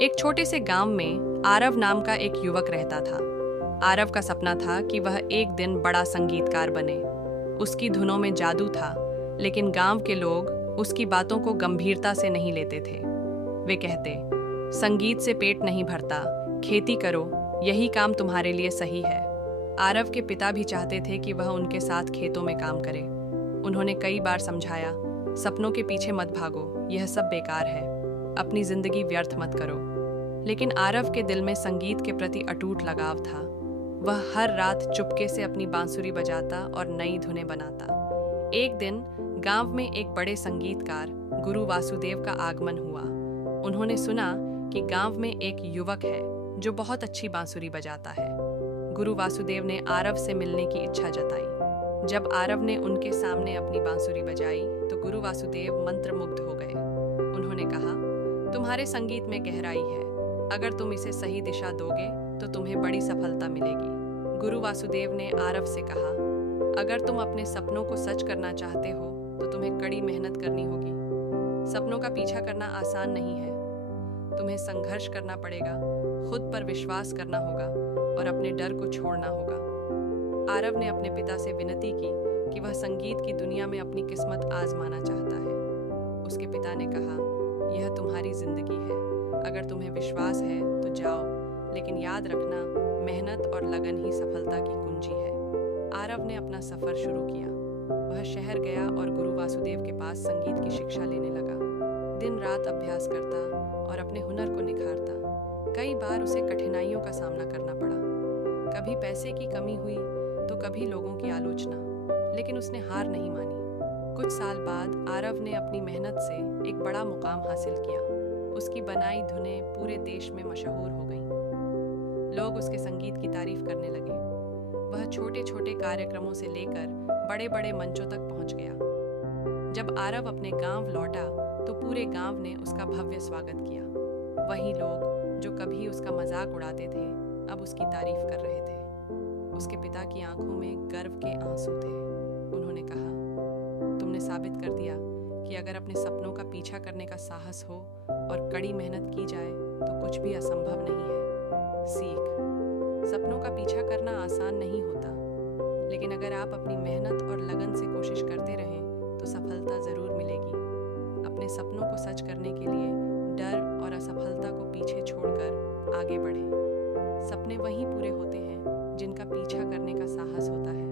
एक छोटे से गांव में आरव नाम का एक युवक रहता था। आरव का सपना था कि वह एक दिन बड़ा संगीतकार बने। उसकी धुनों में जादू था, लेकिन गांव के लोग उसकी बातों को गंभीरता से नहीं लेते थे। वे कहते, संगीत से पेट नहीं भरता, खेती करो, यही काम तुम्हारे लिए सही है। आरव के पिता भी चाहते थे कि वह उनके साथ खेतों में काम करे। उन्होंने कई बार समझाया, सपनों के पीछे मत भागो, यह सब बेकार है, अपनी जिंदगी व्यर्थ मत करो। लेकिन आरव के दिल में संगीत के प्रति अटूट लगाव था। वह हर रात चुपके से अपनी बांसुरी बजाता और नई धुनें बनाता। एक दिन गांव में एक बड़े संगीतकार गुरु वासुदेव का आगमन हुआ। उन्होंने सुना कि गांव में एक युवक है जो बहुत अच्छी बांसुरी बजाता है। गुरु वासुदेव ने आरव से मिलने की इच्छा जताई। जब आरव ने उनके सामने अपनी बांसुरी बजाई तो गुरु वासुदेव मंत्रमुग्ध हो गए। उन्होंने कहा, तुम्हारे संगीत में गहराई है, अगर तुम इसे सही दिशा दोगे तो तुम्हें बड़ी सफलता मिलेगी। गुरु वासुदेव ने आरव से कहा, अगर तुम अपने सपनों को सच करना चाहते हो तो तुम्हें कड़ी मेहनत करनी होगी। सपनों का पीछा करना आसान नहीं है, तुम्हें संघर्ष करना पड़ेगा, खुद पर विश्वास करना होगा और अपने डर को छोड़ना होगा। आरव ने अपने पिता से विनती की कि वह संगीत की दुनिया में अपनी किस्मत आजमाना चाहता है। उसके पिता ने कहा, यह तुम्हारी जिंदगी है, अगर तुम्हें विश्वास है तो जाओ, लेकिन याद रखना, मेहनत और लगन ही सफलता की कुंजी है। आरव ने अपना सफर शुरू किया। वह शहर गया और गुरु वासुदेव के पास संगीत की शिक्षा लेने लगा। दिन रात अभ्यास करता और अपने हुनर को निखारता। कई बार उसे कठिनाइयों का सामना करना पड़ा। कभी पैसे की कमी हुई तो कभी लोगों की आलोचना, लेकिन उसने हार नहीं मानी। कुछ साल बाद आरव ने अपनी मेहनत से एक बड़ा मुकाम हासिल किया। उसकी बनाई धुनें पूरे देश में मशहूर हो गईं। लोग उसके संगीत की तारीफ करने लगे। वह छोटे छोटे कार्यक्रमों से लेकर बड़े बड़े मंचों तक पहुंच गया। जब आरव अपने गांव लौटा तो पूरे गांव ने उसका भव्य स्वागत किया। वही लोग जो कभी उसका मजाक उड़ाते थे अब उसकी तारीफ कर रहे थे। उसके पिता की आंखों में गर्व के आंसू थे। उन्होंने कहा, तुमने साबित कर दिया कि अगर अपने सपनों का पीछा करने का साहस हो और कड़ी मेहनत की जाए तो कुछ भी असंभव नहीं है। सीख, सपनों का पीछा करना आसान नहीं होता, लेकिन अगर आप अपनी मेहनत और लगन से कोशिश करते रहें तो सफलता जरूर मिलेगी। अपने सपनों को सच करने के लिए डर और असफलता को पीछे छोड़कर आगे बढ़ें। सपने वहीं पूरे होते हैं जिनका पीछा करने का साहस होता है।